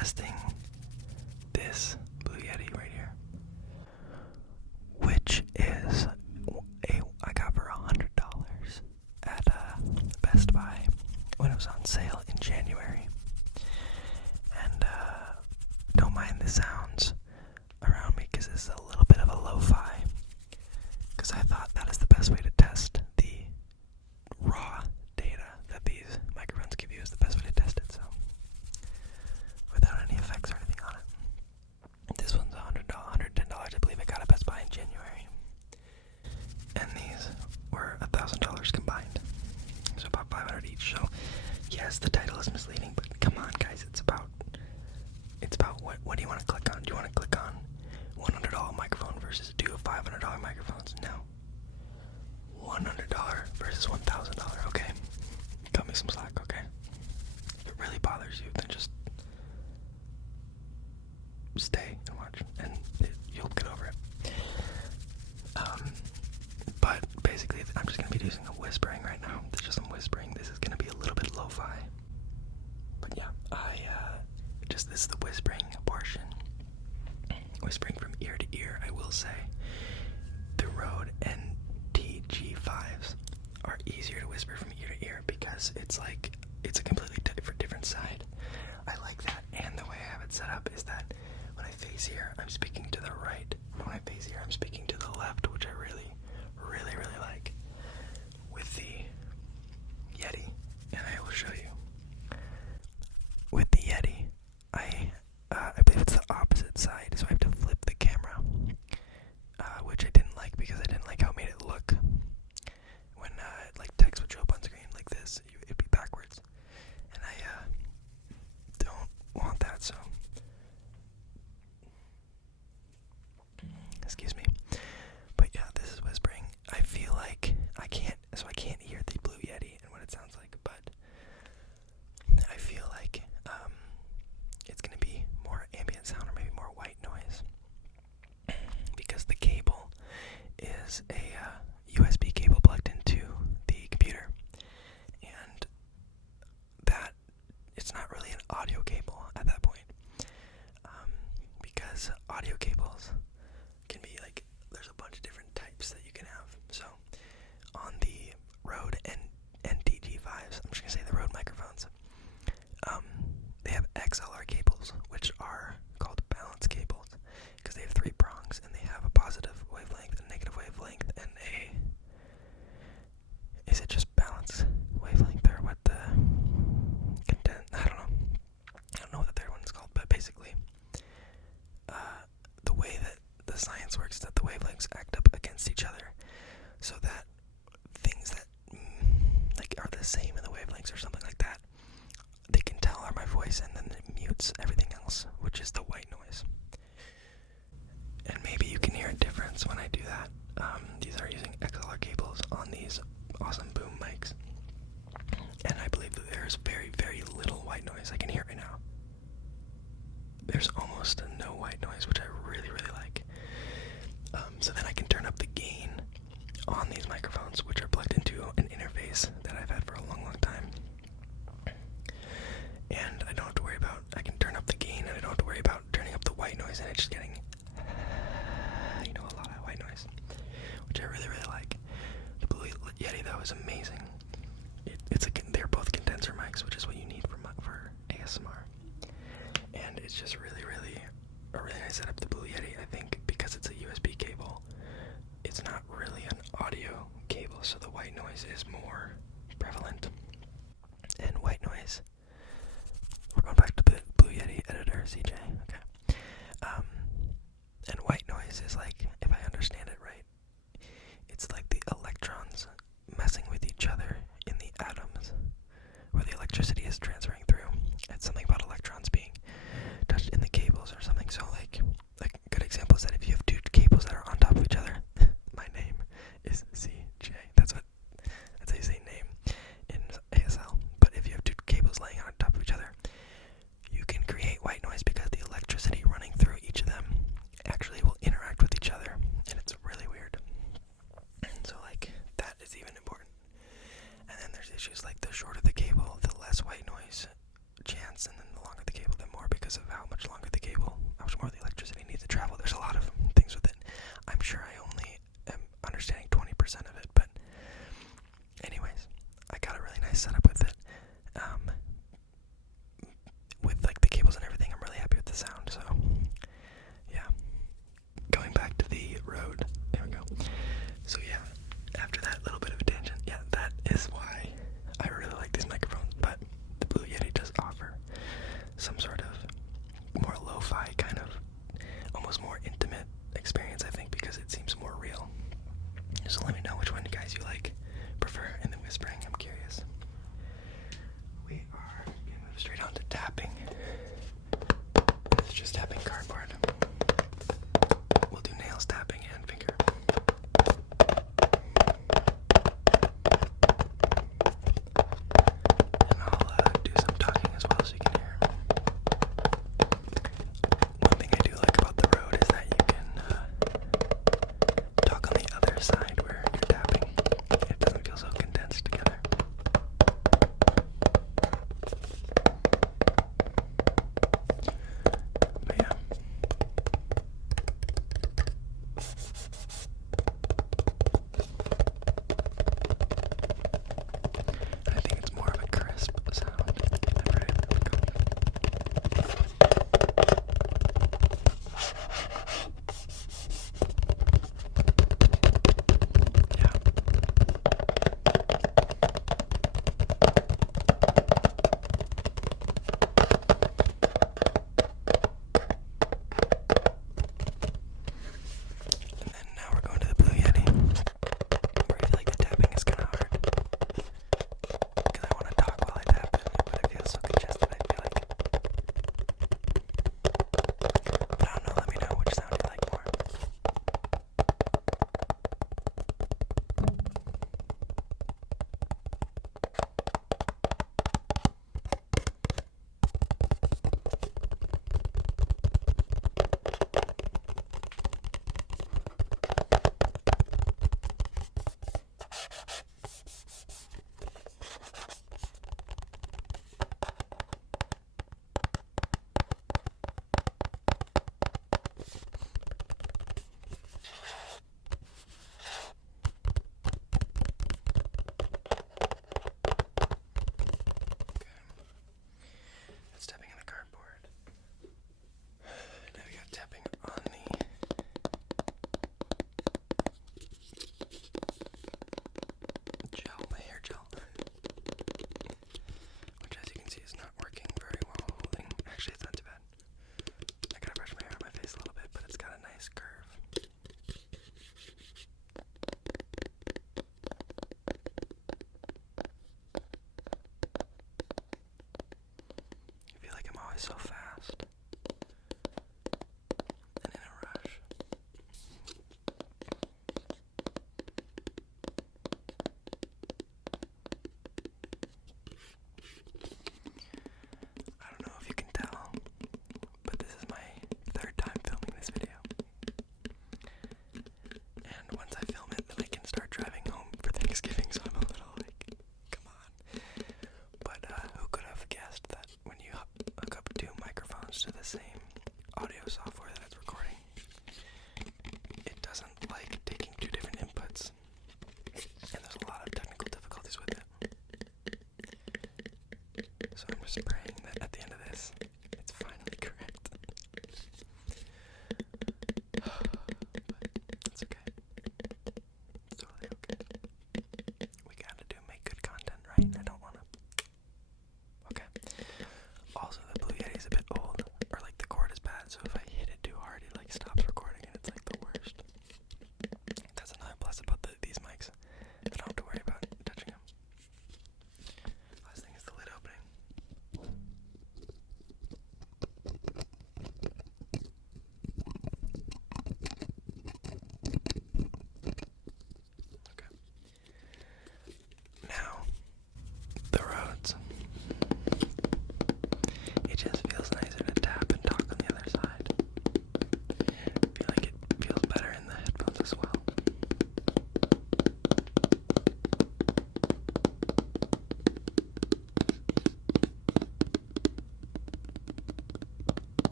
testing this Blue Yeti right here, which is I got for $100 at Best Buy when it was on sale in January. And don't mind the sounds around me because it's a little bit of a lo-fi, because I thought that is the best way to test the raw data that these microphones give you, is the best way to test it, so without any effects or anything on it. This one's $110, I believe I got at Best Buy in January, and these were $1,000 combined, so about $500 each. So yes, the title is misleading, but come on guys, it's about what do you want to click on? Do you want to click on $100 microphone versus two $500 microphones? No. $100 versus $1,000, okay? Cut me some slack, okay? If it really bothers you, then just stay and watch, and you'll get over it. But basically, I'm just going to be using a whispering right now. There's just some whispering. This is going to be a little bit lo-fi. But yeah, this is the whispering portion. Whispering from ear to ear, I will say. The Rode NTG5s are easier to whisper from ear to ear because it's a completely different side. I like that, and the way I have it set up is that when I face here, I'm speaking to the right. When I face here, I'm speaking to the left, which I really like with the Yeti, and I will show you. With the Yeti, I believe it's the opposite side, so I have to flip the camera, which I didn't like because I didn't like how it made it look. When text would show up on screen like this, it'd be backwards, and I don't want that, so excuse me. But yeah, this is whispering. I feel like I can't hear the Blue Yeti and what it sounds like, but I feel like it's gonna be more ambient sound or maybe more white noise because the cable is a USB cable plugged into the computer, and that it's not really an audio cable at that point, because audio cables can be there's a bunch of different types that you can have. So on the Rode NTG5s, I'm just gonna say the Rode microphones, they have XLR cables, which are called balance cables because they have 3 prongs and they have a positive wavelength, a negative wavelength, and is it just balance wavelength or what the content? I don't know what the third one is called, but basically the way that the science works is that the wavelengths act up against each other, so that things that are the same in the wavelengths or something like that, they can tell are my voice, and then it mutes everything else, which is the white noise. And maybe you can hear a difference when I do that. These are using XLR cables on these awesome boom mics, and I believe that there's very, very little white noise. I can hear it right now. There's almost no white noise, which I really like. So then I can turn up the gain on these microphones, which are plugged into an interface that I've had for a long time. And I don't have to worry about, I can turn up the gain, and I don't have to worry about turning up the white noise, and it's just getting, a lot of white noise, which I really like. The Blue Yeti, though, is amazing. They're both condenser mics, which is what you need for ASMR. And it's just really a really nice setup. The Blue Yeti, I think, because it's a USB cable, it's not really an audio cable, so the white noise is more prevalent. And white noise, we're going back to the Blue Yeti editor, CJ, okay.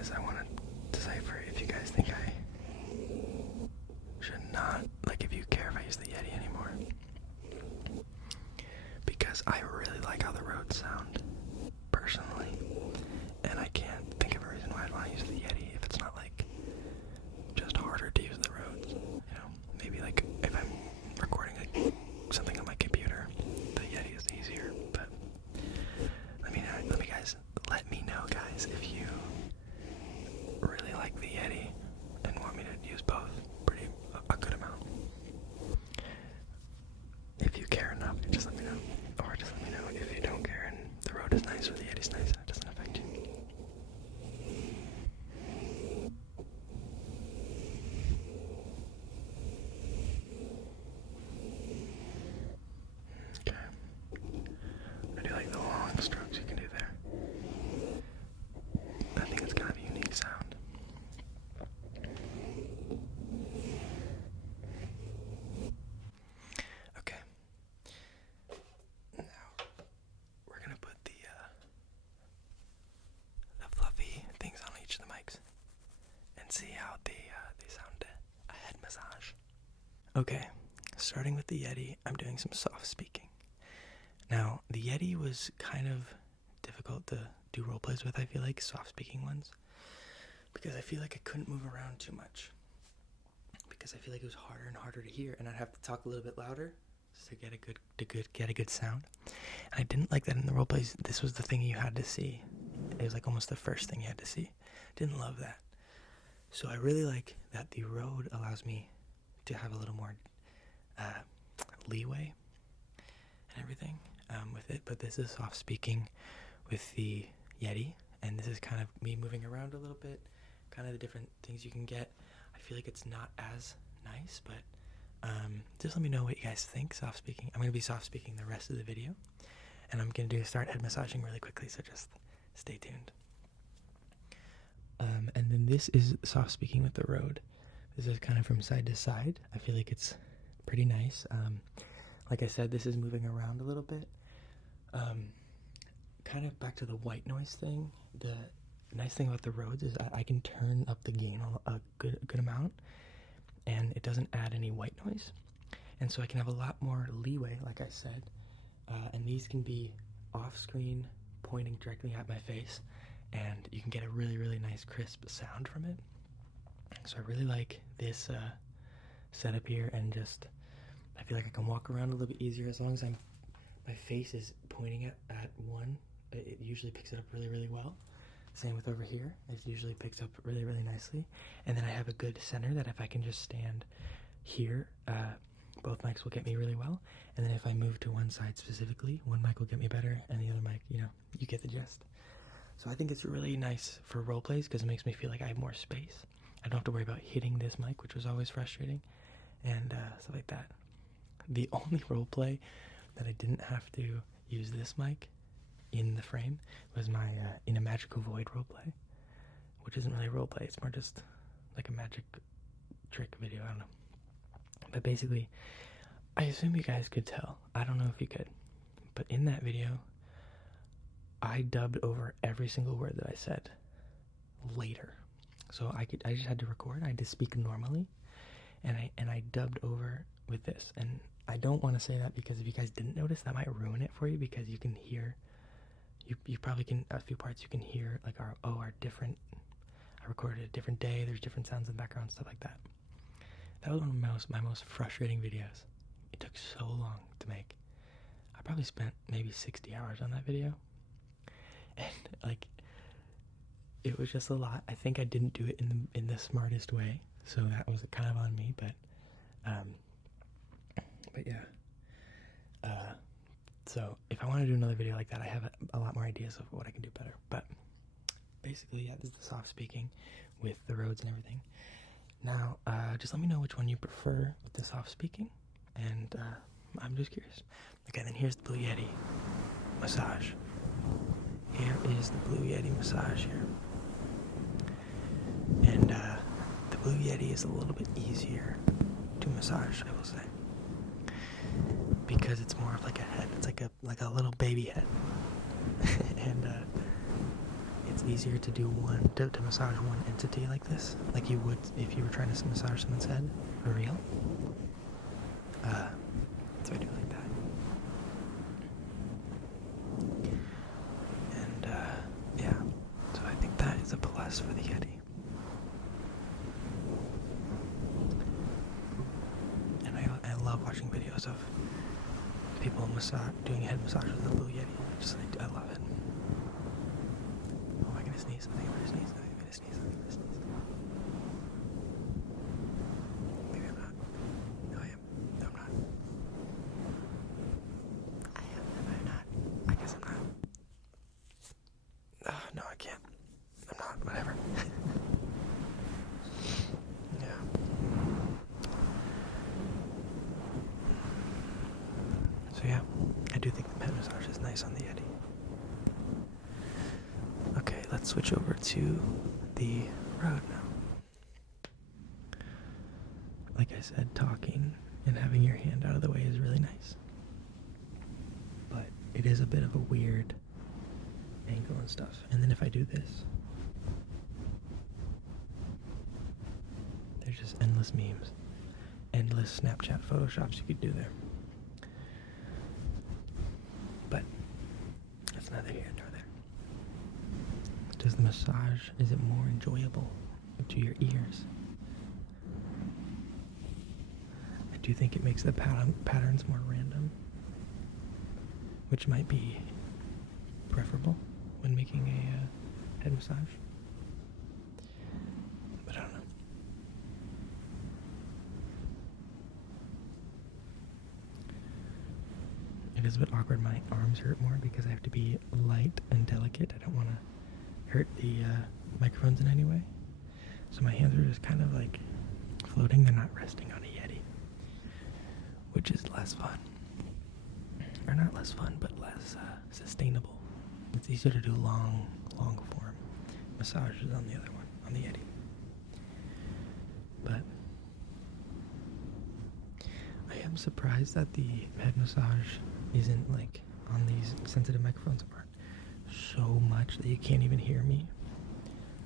is I want to decipher if you guys think I should not, like if you care if I use the Yeti anymore. Because I really like how the Rhodes sound, personally. And I can't think of a reason why I'd want to use the Yeti if it's not like just harder to use the Rhodes. You know, maybe like if I'm recording something on my computer, the Yeti is easier. But let me know, guys, if you really like the Yeti and want me to use both a good amount. If you care enough, just let me know. Or just let me know if you don't care and the Rode is nice or the Yeti's nice and it doesn't affect you. Okay. I do like the long strokes you can do there. I think it's kind of a unique sound. Okay. Now we're gonna put the fluffy things on each of the mics and see how they sound a head massage. Okay, starting with the Yeti, I'm doing some soft speaking. Now, the Yeti was kind of difficult to do role plays with, I feel like, soft speaking ones, because I feel like I couldn't move around too much, because I feel like it was harder and harder to hear, and I'd have to talk a little bit louder to get a good sound. And I didn't like that in the role plays. This was the thing you had to see. It was like almost the first thing you had to see. Didn't love that. So I really like that the Rode allows me to have a little more leeway and everything with it, but this is soft speaking with the Yeti, and this is kind of me moving around a little bit, kind of the different things you can get. I feel like it's not as nice, but just let me know what you guys think. Soft speaking. I'm going to be soft speaking the rest of the video, and I'm going to start head massaging really quickly, so just stay tuned. And then this is soft speaking with the Rode. This is kind of from side to side. I feel like it's pretty nice. Like I said, this is moving around a little bit. Kind of back to the white noise thing. The nice thing about the Rhodes is I can turn up the gain a good amount, and it doesn't add any white noise. And so I can have a lot more leeway, like I said. And these can be off screen, pointing directly at my face, and you can get a really, really nice crisp sound from it. So I really like this setup here, and just I feel like I can walk around a little bit easier as long as my face is pointing at one. It usually picks it up really, really well. Same with over here. It usually picks up really, really nicely. And then I have a good center that if I can just stand here, both mics will get me really well. And then if I move to one side specifically, one mic will get me better, and the other mic, you get the gist. So I think it's really nice for role plays because it makes me feel like I have more space. I don't have to worry about hitting this mic, which was always frustrating, and stuff like that. The only role play that I didn't have to use this mic in the frame was my In a Magical Void role play, which isn't really a role play. It's more just like a magic trick video. I don't know. But basically, I assume you guys could tell. I don't know if you could, but in that video, I dubbed over every single word that I said later. So I just had to record. I had to speak normally, and I dubbed over with this. And I don't want to say that because if you guys didn't notice, that might ruin it for you, because you can hear, you probably can, a few parts you can hear like are different. I recorded a different day. There's different sounds in the background, stuff like that. That was one of my most frustrating videos. It took so long to make. I probably spent maybe 60 hours on that video. And like, it was just a lot. I think I didn't do it in the smartest way, so that was kind of on me. But yeah. So if I want to do another video like that, I have a lot more ideas of what I can do better. But basically, yeah, this is the soft speaking with the Rhodes and everything. Now, just let me know which one you prefer with the soft speaking, and I'm just curious. Okay, then here's the Blue Yeti massage. Here is the Blue Yeti massage here. And the Blue Yeti is a little bit easier to massage, I will say, because it's more of like a head. It's like a little baby head. And it's easier to do to massage one entity like this, like you would if you were trying to massage someone's head for real. So I do like that. And yeah, so I think that is a plus for the Yeti. And I love watching videos of people doing head massages with a blue Yeti. I love it. Oh, I'm gonna sneeze. I think I'm gonna sneeze. Maybe I'm not. No, I am. No, I'm not. I am. Am I not? I guess I'm not. No, I can't. I'm not. Whatever. Yeah. So yeah, I do think the head massage is nice on the Yeti. Okay, let's switch over to the road now. Like I said, talking and having your hand out of the way is really nice. But it is a bit of a weird angle and stuff. And then if I do this, there's just endless memes. Endless Snapchat photoshops you could do there. But that's neither here nor there. Does the massage, is it more enjoyable to your ears? I do think it makes the patterns more random, which might be preferable when making a head massage. But I don't know. It is a bit awkward. My arms hurt more because I have to be light and delicate. I don't want to hurt the microphones in any way. So my hands are just kind of like floating. They're not resting on a Yeti, which is less fun. Or not less fun, but less sustainable. It's easier to do long form massages on the other one, on the Yeti. But I am surprised that the head massage isn't like on these sensitive microphones aren't so much that you can't even hear me.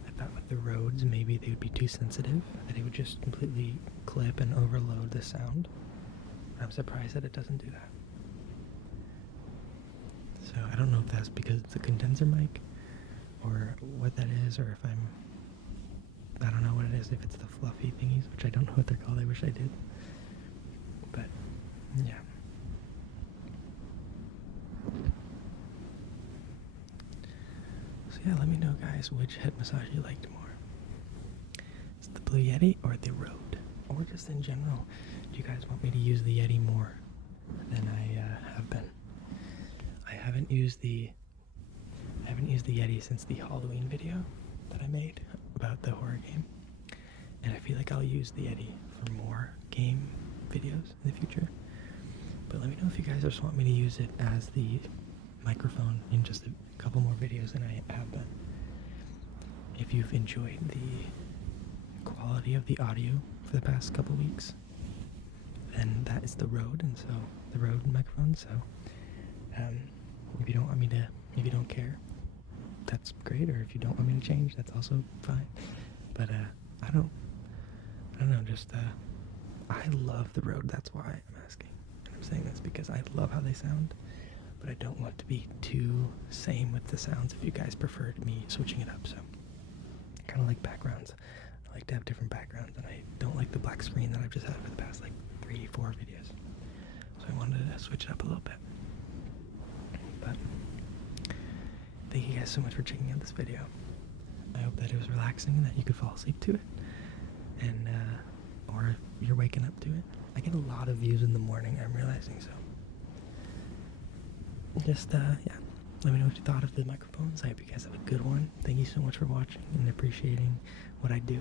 I thought with the Rhodes maybe they would be too sensitive, that it would just completely clip and overload the sound. I'm surprised that it doesn't do that. So I don't know if that's because it's a condenser mic or what that is, or if I don't know what it is, if it's the fluffy thingies, which I don't know what they're called. I wish I did. But yeah. So yeah, let me know guys which head massage you liked more. Is it the Blue Yeti or the Rode? Or just in general, do you guys want me to use the Yeti more than I have been? I haven't used the Yeti since the Halloween video that I made about the horror game. And I feel like I'll use the Yeti for more game videos in the future. But let me know if you guys just want me to use it as the microphone in just a couple more videos than I have been. If you've enjoyed the quality of the audio for the past couple weeks, then that is the Rode, and so the Rode microphone. So if you don't want me to, if you don't care, that's great. Or if you don't want me to change, that's also fine. But I don't know. Just I love the Rode. That's why I'm asking. And I'm saying this because I love how they sound, but I don't want to be too same with the sounds. If you guys preferred me switching it up, so kind of like backgrounds. I like to have different backgrounds, and I don't like the black screen that I've just had for the past like 3-4 videos. So I wanted to switch it up a little bit. But thank you guys so much for checking out this video. I hope that it was relaxing and that you could fall asleep to it. And or if you're waking up to it. I get a lot of views in the morning, I'm realizing, so just yeah, let me know what you thought of the microphones. I hope you guys have a good one. Thank you so much for watching and appreciating what I do.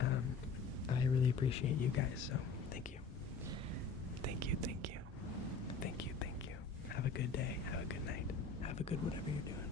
I really appreciate you guys, so thank you. Thank you. Have a good day, have a good night, have a good whatever you're doing.